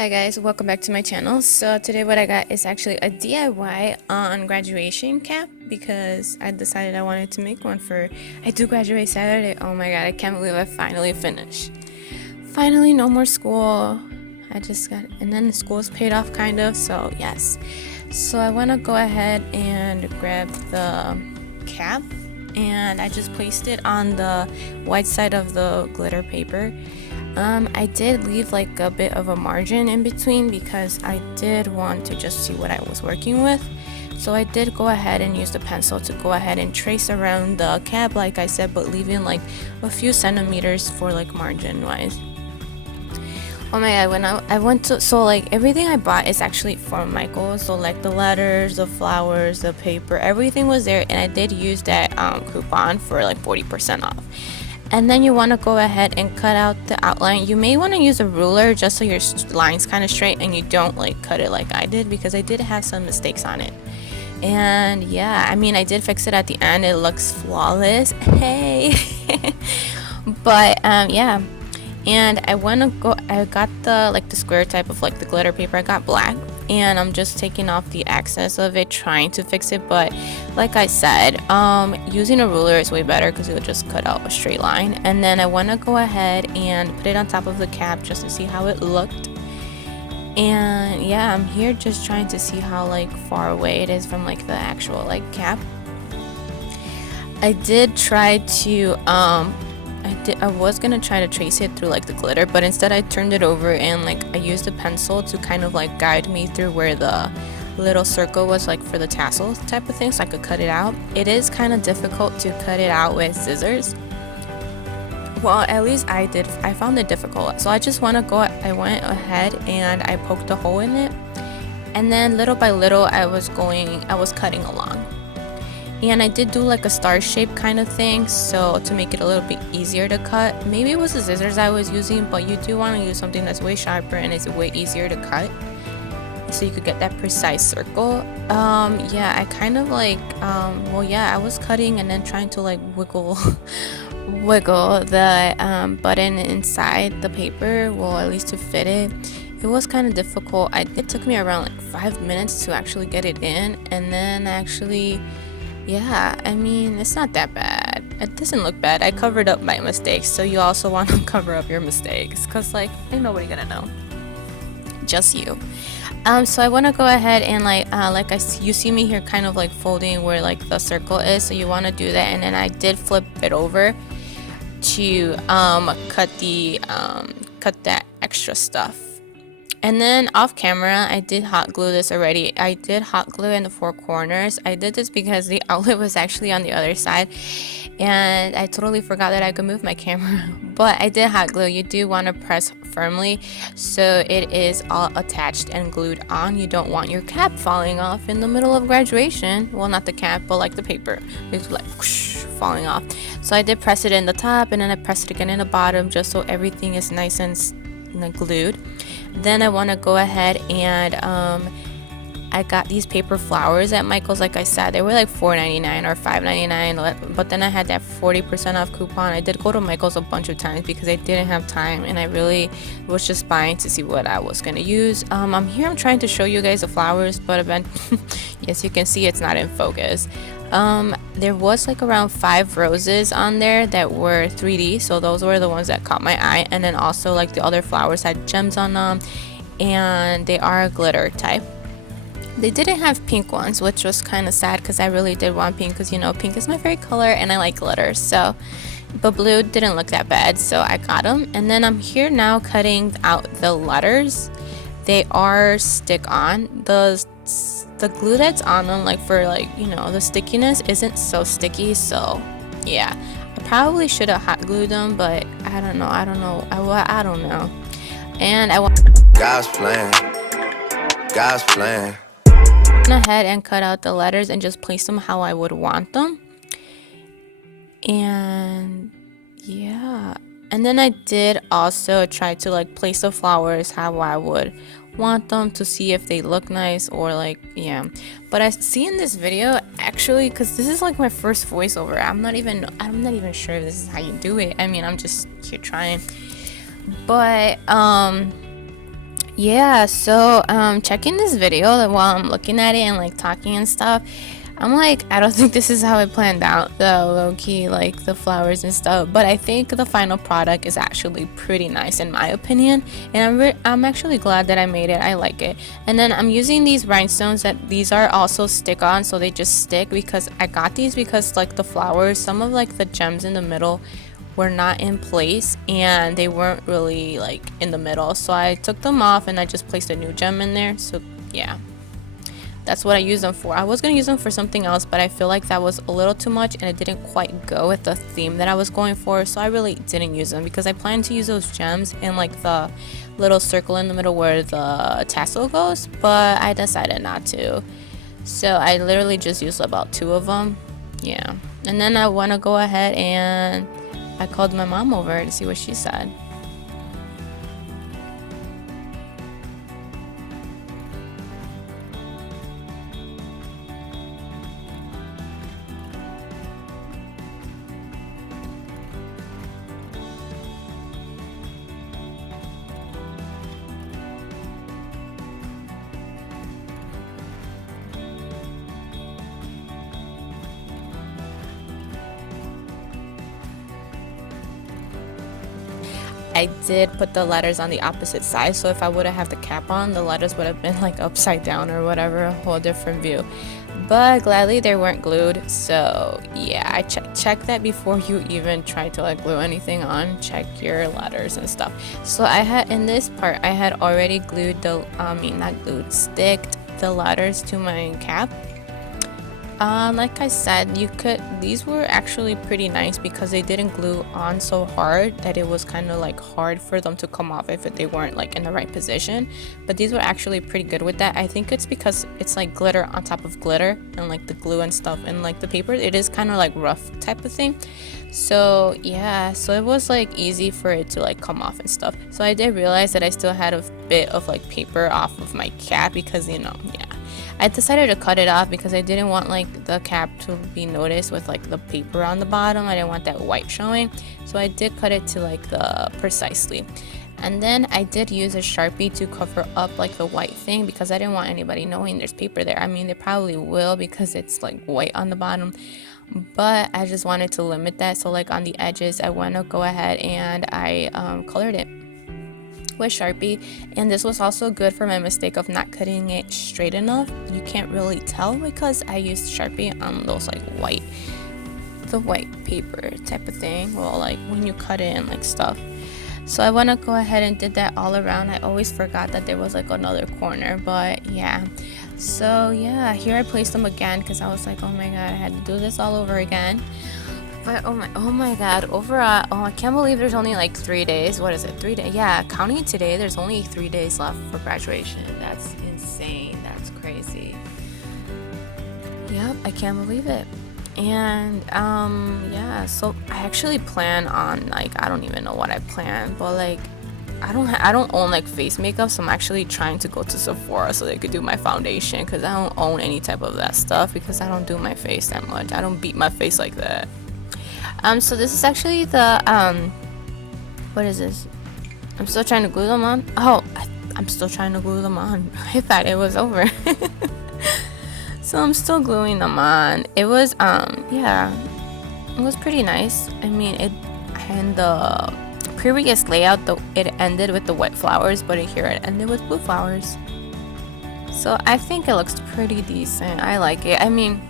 Hi guys, welcome back to my channel. So today what I got is actually a DIY on graduation cap because I decided I wanted to make one for I do graduate Saturday. Oh my god, I can't believe I finally finished. Finally, no more school. I just got and then the school's paid off kind of, so yes. So I want to go ahead and grab the cap and I just placed it on the white side of the glitter paper. I did leave like a bit of a margin in between because I did want to just see what I was working with. So I did go ahead and use the pencil to go ahead and trace around the cap like I said, but leaving like a few centimeters for like margin wise. Oh my god, when I went to, so like everything I bought is actually from Michael's, so like the letters, the flowers, the paper, everything was there, and I did use that coupon for like 40% off. And then you want to go ahead and cut out the outline. You may want to use a ruler just so your line's kind of straight and you don't like cut it like I did, because I did have some mistakes on it. And yeah, I mean I did fix it at the end. It looks flawless. Hey. But yeah. And I got the like the square type of like the glitter paper. I got black and I'm just taking off the excess of it, trying to fix it, but like I said, using a ruler is way better because it will just cut out a straight line. And then I want to go ahead and put it on top of the cap just to see how it looked. And yeah, I'm here just trying to see how like far away it is from like the actual like cap. I did try to I was gonna try to trace it through like the glitter, but instead I turned it over and like I used a pencil to kind of like guide me through where the little circle was, like for the tassel type of thing, so I could cut it out. It is kind of difficult to cut it out with scissors. Well, at least I found it difficult. So I went ahead and I poked a hole in it, and then little by little I was cutting along. And I did do like a star shape kind of thing, so to make it a little bit easier to cut. Maybe it was the scissors I was using, but you do want to use something that's way sharper and is way easier to cut, so you could get that precise circle. Yeah, I kind of like well yeah, I was cutting and then trying to like wiggle the button inside the paper, well at least to fit it. It was kind of difficult. It took me around like 5 minutes to actually get it in, and then actually, yeah, I mean, it's not that bad. It doesn't look bad. I covered up my mistakes, so you also want to cover up your mistakes, because like ain't nobody gonna know, just you. So I want to go ahead and you see me here kind of like folding where like the circle is, so you want to do that. And then I did flip it over to cut that extra stuff. And then off camera, I did hot glue this already. I did hot glue in the 4 corners. I did this because the outlet was actually on the other side, and I totally forgot that I could move my camera. But I did hot glue. You do want to press firmly so it is all attached and glued on. You don't want your cap falling off in the middle of graduation. Well, not the cap, but like the paper. It's like whoosh, falling off. So I did press it in the top, and then I pressed it again in the bottom just so everything is nice and glued. Then I want to go ahead and I got these paper flowers at Michael's. Like I said, they were like $4.99 or $5.99, but then I had that 40% off coupon. I did go to Michael's a bunch of times because I didn't have time, and I really was just buying to see what I was gonna use. I'm trying to show you guys the flowers, but yes, you can see it's not in focus. There was like around 5 roses on there that were 3D, so those were the ones that caught my eye. And then also like the other flowers had gems on them, and they are glitter type. They didn't have pink ones, which was kind of sad because I really did want pink, because you know pink is my favorite color and I like glitter. So but blue didn't look that bad, so I got them. And then I'm here now cutting out the letters. They are stick on. The glue that's on them, like for like, you know, the stickiness isn't so sticky. So yeah, I probably should have hot glued them, but I don't know. I don't know. And I went ahead and cut out the letters and just place them how I would want them. And yeah, and then I did also try to like place the flowers how I would want them to see if they look nice, or like, yeah. But I see in this video actually, because this is like my first voiceover, I'm not even sure if this is how you do it. I mean, I'm just here trying. But Yeah, so checking this video while I'm looking at it and like talking and stuff, I'm like, I don't think this is how I planned out the low-key like the flowers and stuff, but I think the final product is actually pretty nice in my opinion, and I'm actually glad that I made it. I like it. And then I'm using these rhinestones, that these are also stick on, so they just stick, because I got these because like the flowers, some of like the gems in the middle were not in place and they weren't really like in the middle, so I took them off and I just placed a new gem in there. So yeah, that's what I use them for. I was gonna use them for something else, but I feel like that was a little too much and it didn't quite go with the theme that I was going for, so I really didn't use them, because I planned to use those gems in like the little circle in the middle where the tassel goes, but I decided not to, so I literally just used about 2 of them. Yeah, and then I want to go ahead and I called my mom over to see what she said. I did put the letters on the opposite side, so if I would have had the cap on, the letters would have been like upside down or whatever, a whole different view. But gladly they weren't glued, so yeah, I check that before you even try to like glue anything on. Check your letters and stuff. So I had, in this part, I had already glued the not glued, sticked the letters to my cap. Like I said, these were actually pretty nice because they didn't glue on so hard that it was kind of like hard for them to come off if they weren't like in the right position. But these were actually pretty good with that. I think it's because it's like glitter on top of glitter, and like the glue and stuff and like the paper, it is kind of like rough type of thing. So yeah, so it was like easy for it to like come off and stuff. So I did realize that I still had a bit of like paper off of my cap, because yeah, I decided to cut it off because I didn't want like the cap to be noticed with like the paper on the bottom. I didn't want that white showing, so I did cut it to like the precisely. And then I did use a Sharpie to cover up like the white thing, because I didn't want anybody knowing there's paper there. I mean, they probably will because it's like white on the bottom, but I just wanted to limit that. So like on the edges, I want to go ahead and I colored it with Sharpie. And this was also good for my mistake of not cutting it straight enough. You can't really tell because I used Sharpie on those like the white paper type of thing, well, like when you cut it and like stuff. So I want to go ahead and did that all around. I always forgot that there was like another corner, but yeah. So yeah, here I placed them again because I was like, oh my god, I had to do this all over again. But oh my god, overall, oh, I can't believe there's only like 3 days. What is it, 3 days? Yeah, counting today, there's only 3 days left for graduation. That's insane. That's crazy. Yep, I can't believe it. And yeah, so I actually plan on like, I don't even know what I plan, but like I don't own like face makeup, so I'm actually trying to go to Sephora so they could do my foundation, because I don't own any type of that stuff because I don't do my face that much. I don't beat my face like that. So this is actually the what is this? I'm still trying to glue them on. Oh, I'm still trying to glue them on. I thought it was over. So I'm still gluing them on. It was yeah, it was pretty nice. I mean, it, and the previous layout, it ended with the white flowers, but here it ended with blue flowers. So I think it looks pretty decent. I like it. I mean,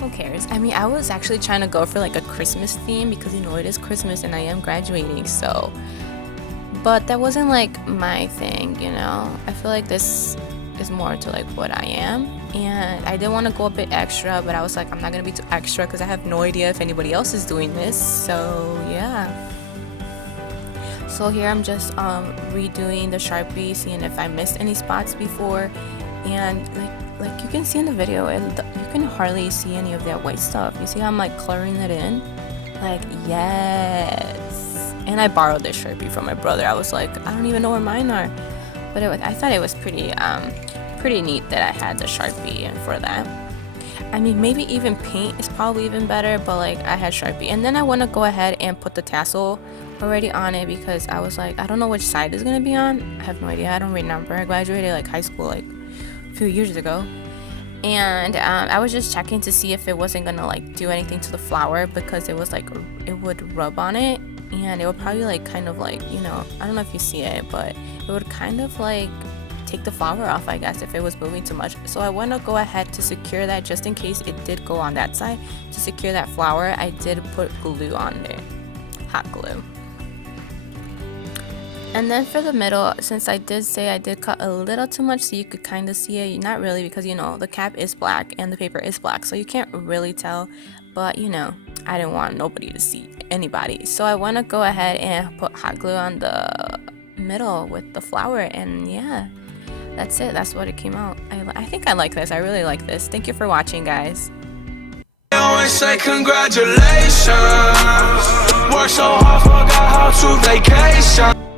who cares? I mean, I was actually trying to go for like a Christmas theme because, you know, it is Christmas and I am graduating, so, but that wasn't like my thing, you know. I feel like this is more to like what I am, and I didn't want to go a bit extra, but I was like, I'm not gonna be too extra because I have no idea if anybody else is doing this. So yeah, so here I'm just redoing the Sharpie, seeing if I missed any spots before, and like you can see in the video, you can hardly see any of that white stuff. You see how I'm like coloring it in, like, yes. And I borrowed this Sharpie from my brother. I was like, I don't even know where mine are, but I thought it was pretty neat that I had the Sharpie for that. I mean, maybe even paint is probably even better, but like I had Sharpie. And then I want to go ahead and put the tassel already on it because I was like, I don't know which side it's gonna be on. I have no idea. I don't remember. I graduated like high school like a few years ago, and I was just checking to see if it wasn't gonna like do anything to the flower, because it was like it would rub on it, and it would probably like kind of like, you know, I don't know if you see it, but it would kind of like take the flower off, I guess, if it was moving too much. So I want to go ahead to secure that, just in case it did go on that side. To secure that flower, I did put glue on there, hot glue. And then for the middle, since I did say I did cut a little too much so you could kind of see it, not really, because you know the cap is black and the paper is black, so you can't really tell, but you know, I didn't want nobody to see anybody. So I want to go ahead and put hot glue on the middle with the flower, and yeah, that's it. That's what it came out. I think I like this. I really like this. Thank you for watching, guys. Always say congratulations. Work so hard, forgot how to vacation.